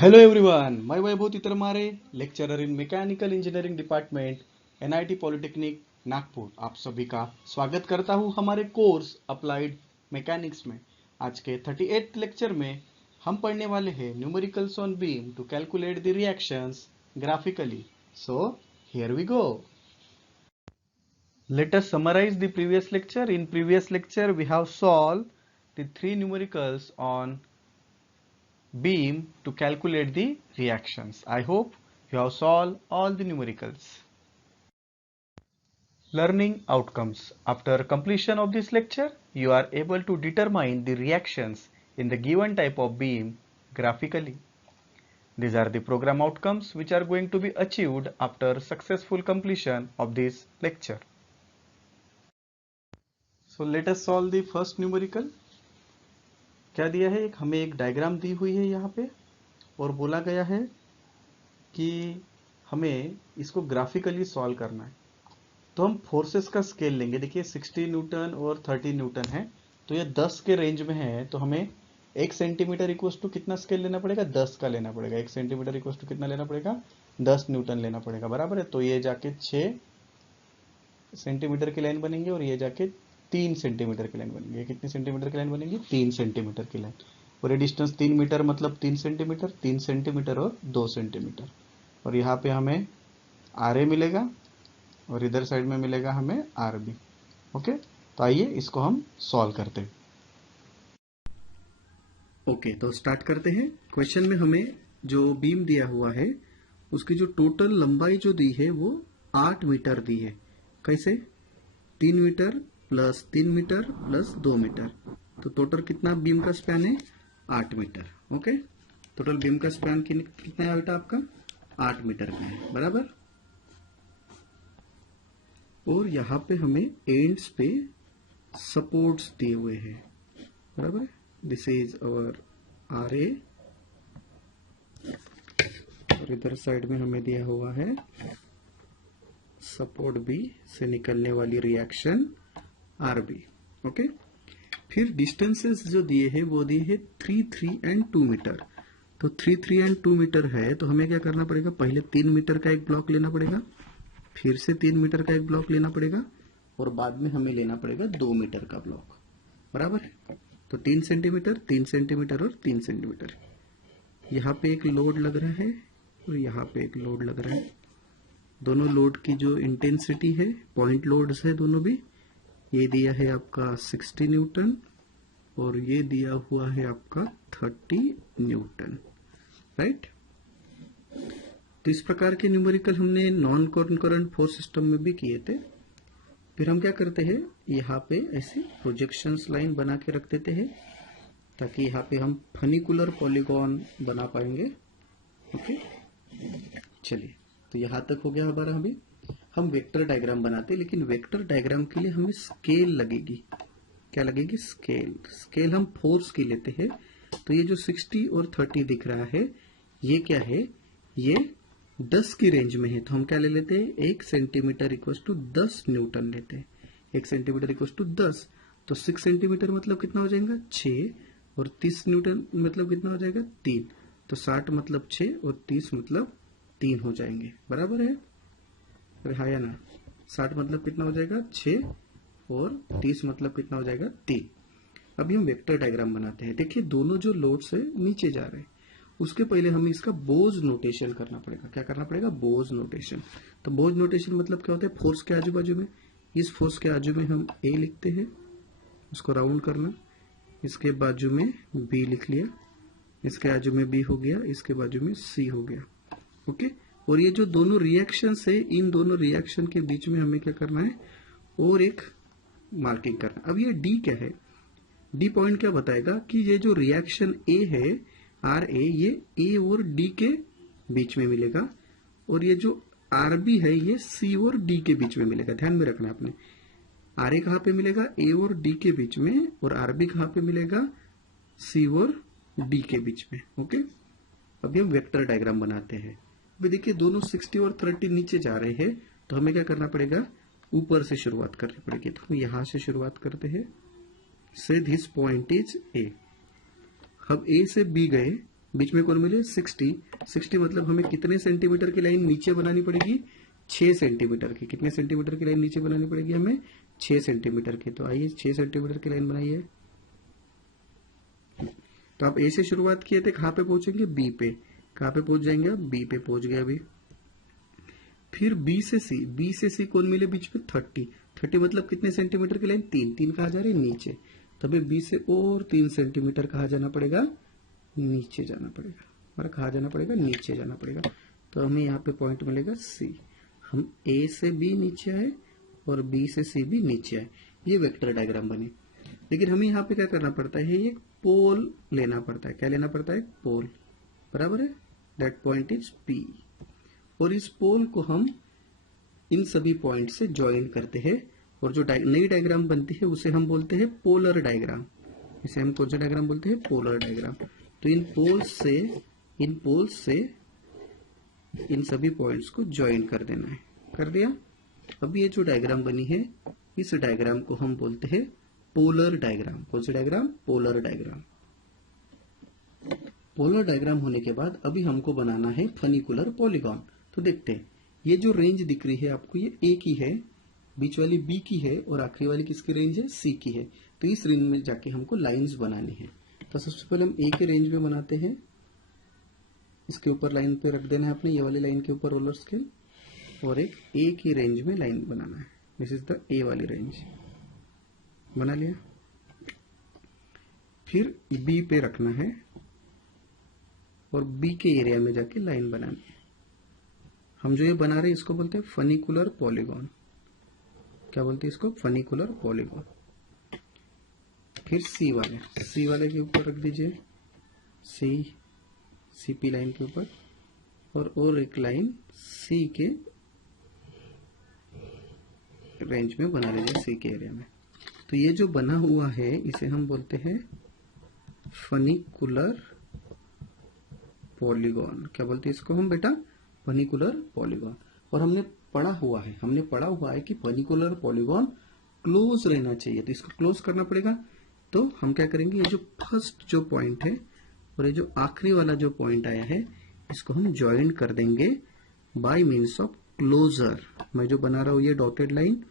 Hello everyone, my Vaibhav Titarmare, lecturer in Mechanical Engineering Department, NIT Polytechnic, Nagpur. आप सभी का स्वागत करता हूं हमारे कोर्स अप्लाइड मैकेनिक्स में। आज के 38th लेक्चर में हम पढ़ने वाले हैं numericals on beam to calculate the reactions graphically. So here we go. Let us summarize the previous lecture. In previous lecture we have solved the three numericals on beam to calculate the reactions. I hope you have solved all the numericals. Learning outcomes. After completion of this lecture, you are able to determine the reactions in the given type of beam graphically. These are the program outcomes which are going to be achieved after successful completion of this lecture. So let us solve the first numerical. क्या दिया है, हमें एक diagram दी हुई है यहाँ पे और बोला गया है कि हमें इसको ग्राफिकली सॉल्व करना है। तो हम फोर्सेस का स्केल लेंगे। देखिए 60 न्यूटन और 30 न्यूटन है, तो ये 10 के रेंज में है, तो हमें 1 सेंटीमीटर इक्वल टू कितना स्केल लेना पड़ेगा, 10 का लेना पड़ेगा। 1 सेंटीमीटर इक्वल टू कितना लेना पड़ेगा, 10 न्यूटन लेना पड़ेगा, बराबर है। तो ये जाके 6 सेंटीमीटर की लाइन बनेंगे और ये जाके 3 सेंटीमीटर की लाइन बनेंगे। कितनी सेंटीमीटर की लाइन बनेंगी, 3 सेंटीमीटर की लाइन। और ये डिस्टेंस 3 मीटर मतलब 3 सेंटीमीटर, 3 सेंटीमीटर और 2 सेंटीमीटर। और यहाँ पे हमें RA मिलेगा और इधर साइड में मिलेगा हमें RB। ओके, तो आइए इसको हम सॉल्व करते हैं। ओके, तो स्टार्ट करते हैं। क्वेश्चन में हमें जो बीम दिया हुआ है उसकी जो टोटल लंबाई जो दी है वो 8 मीटर दी है। कैसे, 3 metre plus 3 metre plus 2 metre, तो टोटल कितना बीम का स्पैन है, 8 मीटर। ओके, टोटल बीम का स्पैन कितना है बेटा आपका, 8 मीटर का है, बराबर। और यहाँ पे हमें एंड्स पे सपोर्ट्स दिए हुए हैं, बराबर। दिस इज अवर RA और इधर साइड में हमें दिया हुआ है सपोर्ट B से निकलने वाली रिएक्शन RB। ओके, फिर डिस्टेंसेस जो दिए हैं वो दिए हैं 3, 3 एंड 2 मीटर। तो 3, 3 एंड 2 मीटर है, तो हमें क्या करना पड़ेगा, पहले 3 मीटर का एक ब्लॉक लेना पड़ेगा, फिर से 3 मीटर का एक ब्लॉक लेना पड़ेगा और बाद में हमें लेना पड़ेगा 2 मीटर का ब्लॉक, बराबर है। तो 3 सेंटीमीटर, 3 सेंटीमीटर और 3 सेंटीमीटर। यहाँ पे एक लोड लग रहा है और यहाँ पे एक लोड लग रहा है। दोनों लोड की जो इंटेंसिटी है, पॉइंट लोड्स है दोनों भी, ये दिया है आपका 60 न्यूटन और ये दिया हुआ है आपका 30 न्यूटन, राइट। तो इस प्रकार के न्यूमेरिकल हमने नॉन कॉन्करेंट फोर्स सिस्टम में भी किए थे। फिर हम क्या करते हैं, यहाँ पे ऐसे प्रोजेक्शंस लाइन बना के रख देते हैं ताकि यहाँ पे हम फनिकुलर पॉलीगॉन बना पाएंगे। ओके, चलिए, तो यहाँ तक हो गया हमारा। अभी हम वेक्टर डायग्राम बनाते हैं, लेकिन वेक्टर डायग्राम के लिए हमें स्केल लगेगी। क्या लगेगी, स्केल। स्केल हम फोर्स की लेते हैं। तो ये जो 60 और 30 दिख रहा है, ये क्या है, ये 10 की रेंज में है। तो हम क्या ले लेते हैं, 1 सेंटीमीटर इक्वल टू 10 न्यूटन लेते हैं। 1 सेंटीमीटर इक्वल टू 10, तो 6 सेंटीमीटर मतलब कितना हो जाएगा, 6, और 30 न्यूटन मतलब कितना हो जाएगा, 3। तो 60 मतलब 6 और 30 मतलब 3 हो जाएंगे, बराबर है। अरे हाँ या ना, 60 मतलब कितना हो जाएगा, 6, और 30 मतलब कितना हो जाएगा, 3। अभी हम वेक्टर डायग्राम बनाते हैं। देखिए दोनों जो लोड्स है नीचे जा रहे हैं, उसके पहले हमें इसका बोज नोटेशन करना पड़ेगा। क्या करना पड़ेगा, बोज नोटेशन। तो बोज नोटेशन मतलब क्या होता है, फोर्स के आजू बाजू में, इस फोर्स के आजू में हम A लिखते हैं, उसको राउंड करना, इसके बाजू में B लिख लिया, इसके आजू में B हो गया, इसके बाजू में C हो गया। ओके, और ये जो दोनों रिएक्शन है, इन दोनों रिएक्शन के बीच में हमें क्या करना है, और एक मार्किंग करना। अब ये D क्या है, D पॉइंट क्या बताएगा कि ये जो रिएक्शन A है RA, ये A और D के बीच में मिलेगा, और ये जो RB है ये C और D के बीच में मिलेगा। ध्यान में रखना आपने, RA कहाँ पे मिलेगा, A और D के बीच में, और RB कहाँ पे मिलेगा, C और D के बीच में। ओके, अभी हम वेक्टर डायग्राम बनाते हैं। अभी देखिए दोनों 60 और 30 नीचे जा रहे हैं, तो हमें क्या करना पड़ेगा, ऊपर से शुरुआत करनी पड़ेगी। तो हम यहां से शुरुआत करते हैं। से दिस पॉइंट इज A। हम A से B गए बीच में कौन मिले 60 मतलब हमें कितने सेंटीमीटर की लाइन नीचे बनानी पड़ेगी 6 सेंटीमीटर की। कितने सेंटीमीटर की लाइन नीचे बनानी पड़ेगी हमें 6 सेंटीमीटर की। तो आइए 6 सेंटीमीटर की लाइन बनाइए। तो आप ए से शुरुआत किए थे, कहां पे पहुंचेंगे बी पे। कहां पे पहुंच जाएंगे आप बी पे पहुंच गए अभी। फिर बी से सी कौन मिले बीच में 30 मतलब कितने सेंटीमीटर की लाइन 3 कहा जा रही है नीचे। तो हमें बी से और 3 सेंटीमीटर कहा जाना पड़ेगा नीचे जाना पड़ेगा, और कहा जाना पड़ेगा नीचे जाना पड़ेगा। तो हमें यहाँ पे पॉइंट मिलेगा सी। हम ए से बी नीचे आए और बी से सी भी नीचे आए, ये वेक्टर डायग्राम बने। लेकिन हमें यहाँ पे क्या करना पड़ता है, एक पोल लेना पड़ता है। क्या लेना पड़ता है, पोल, बराबर है। दैट पॉइंट इज पी, और इस पोल को हम इन सभी पॉइंट से ज्वाइन करते हैं, और जो नई डायग्राम बनती है उसे हम बोलते हैं पोलर डायग्राम। इसे हम कौन सा डायग्राम बोलते हैं, पोलर डायग्राम। तो इन पोल्स से इन सभी पॉइंट्स को ज्वाइन कर देना है। कर दिया। अब ये जो डायग्राम बनी है, इस डायग्राम को हम बोलते हैं पोलर डायग्राम। कौन सा diagram, polar diagram. Polar diagram होने के बाद अभी हमको बनाना है फनिकुलर पॉलीगॉन। तो देखते हैं, ये जो रेंज दिख रही है आपको, ये ए की है, बीच वाली बी की है, और आखिरी वाली किसकी रेंज है, सी की है। तो इस रेंज में जाके हमको लाइंस बनानी है। तो सबसे पहले हम ए के रेंज में बनाते हैं। इसके ऊपर लाइन पे रख देना है अपने, ये वाली लाइन के ऊपर रोलर स्केल, और एक ए की रेंज में लाइन बनाना है। दिस इज द ए वाली रेंज, बना लिया। फिर बी पे रखना है और बी के एरिया में जाके लाइन बनानी है। हम जो ये बना रहे हैं इसको बोलते हैं फनिकुलर पॉलीगॉन। क्या बोलते हैं इसको, फनिकुलर पॉलीगॉन। फिर सी वाले के ऊपर रख दीजिए, सीपी लाइन के ऊपर, और एक लाइन सी के रेंज में बना लीजिए, सी के एरिया में। तो ये जो बना हुआ है इसे हम बोलते हैं फनिकुलर पॉलीगॉन। क्या बोलते हैं इसको हम बेटा, फनिकुलर पॉलीगॉन। और हमने पढ़ा हुआ है कि फनिकुलर पॉलीगॉन क्लोज रहना चाहिए, तो इसको क्लोज करना पड़ेगा। तो हम क्या करेंगे, ये जो फर्स्ट जो पॉइंट है और ये जो आखिरी वाला जो पॉइंट आया है, इसको हम ज्वाइन कर देंगे बाय मीन्स ऑफ क्लोजर। मैं जो बना रहा हूं ये dotted line,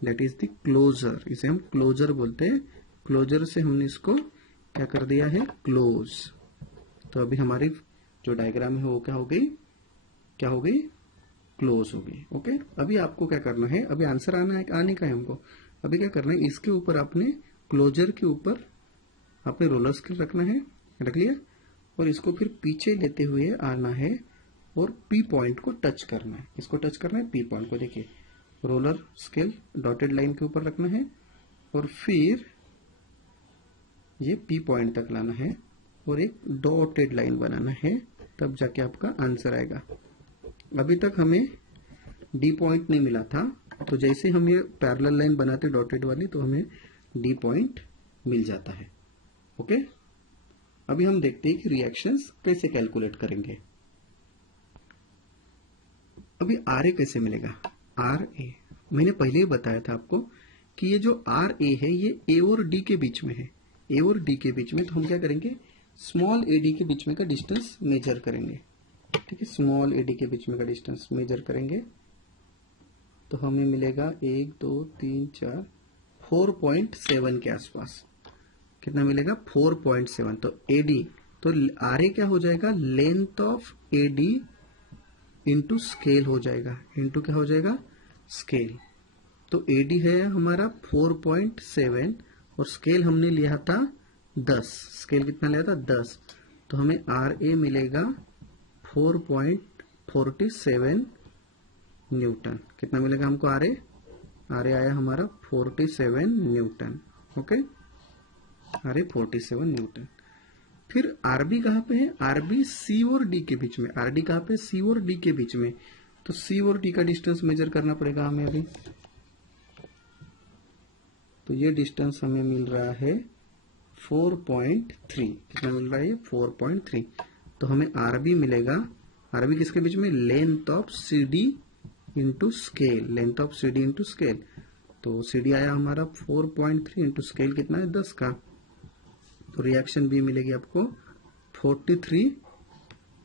that is the closure. इसे हम क्लोजर बोलते हैं। क्लोजर से हमने इसको क्या कर दिया है, क्लोज। तो अभी हमारी जो डायग्राम है वो क्या हो गई, क्लोज हो गई। ओके, अभी आपको क्या करना है, अभी आंसर आने का है हमको। अभी क्या करना है, इसके ऊपर आपने क्लोजर के ऊपर आपने रोलर स्केल रखना है, रख लिया, और इसको फिर पीछे लेते हुए आना है और पी पॉइंट को टच करना है। इसको टच करना है, पी पॉइंट को। देखिए, रोलर स्केल डॉटेड लाइन के ऊपर रखना है और फिर ये पी पॉइंट तक लाना है और एक डॉटेड लाइन बनाना है, तब जाके आपका आंसर आएगा। अभी तक हमें डी पॉइंट नहीं मिला था, तो जैसे हम ये पैरेलल लाइन बनाते डॉटेड वाली, तो हमें डी पॉइंट मिल जाता है। ओके, अभी हम देखते हैं कि रिएक्शंस कैसे कैलकुलेट करेंगे। अभी आर ए कैसे मिलेगा, आर ए मैंने पहले ही बताया था आपको कि ये जो आर ए है ये ए और डी के बीच में है, ए और डी के बीच में। तो हम क्या करेंगे, स्मॉल ए डी के बीच में का डिस्टेंस मेजर करेंगे। ठीक है, स्मॉल ए डी के बीच में का डिस्टेंस मेजर करेंगे, तो हमें मिलेगा 1 2 3 4 4.7 के आसपास। कितना मिलेगा, 4.7। तो एडी, तो आर ए क्या हो जाएगा, length of AD into scale हो जाएगा, इंटू क्या हो जाएगा, स्केल। तो एडी है हमारा 4.7 और स्केल हमने लिया था 10। स्केल कितना लिया था, 10। तो हमें आर ए मिलेगा 4.47 न्यूटन। कितना मिलेगा हमको आर ए आया हमारा 47 newton. Okay, R A 47 newton. फिर आरबी कहाँ पे है, आरबी सी और डी के बीच में। आरडी कहाँ पे, सी और डी के बीच में। तो सी और डी का डिस्टेंस मेजर करना पड़ेगा हमें अभी। तो ये डिस्टेंस हमें मिल रहा है 4.3। कितना मिल रहा है, 4.3। तो हमें आरबी मिलेगा, आरबी किसके बीच में, length of C D into scale, length of C D into scale. तो सी डी आया हमारा 4.3 इंटू स्केल कितना है, 10 का। तो रिएक्शन बी मिलेगी आपको 43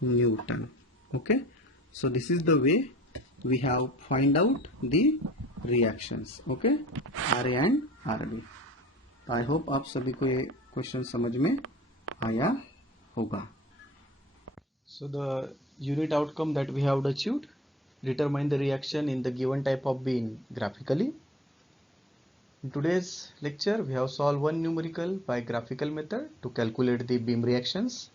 Newton. Okay, so this is the way we have find out the reactions. Okay, RA and RB. I hope आप सभी को ये क्वेश्चन समझ में आया होगा. So the unit outcome that we have achieved: determine the reaction in the given type of beam graphically. In today's lecture, we have solved one numerical by graphical method to calculate the beam reactions,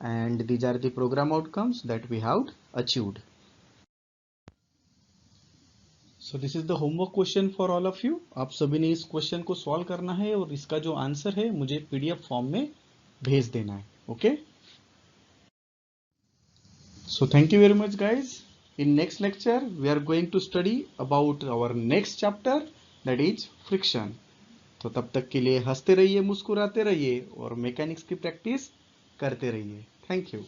and these are the program outcomes that we have achieved. So this is the homework question for all of you. आप सभी ने इस question को solve करना है और इसका जो आंसर है मुझे पीडीएफ फॉर्म में भेज देना है. Okay, so thank you very much guys. In next lecture we are going to study about our next chapter, that is friction. तो तब तक के लिए हंसते रहिए, मुस्कुराते रहिए और मैकेनिक्स की प्रैक्टिस करते रहिए. Thank you.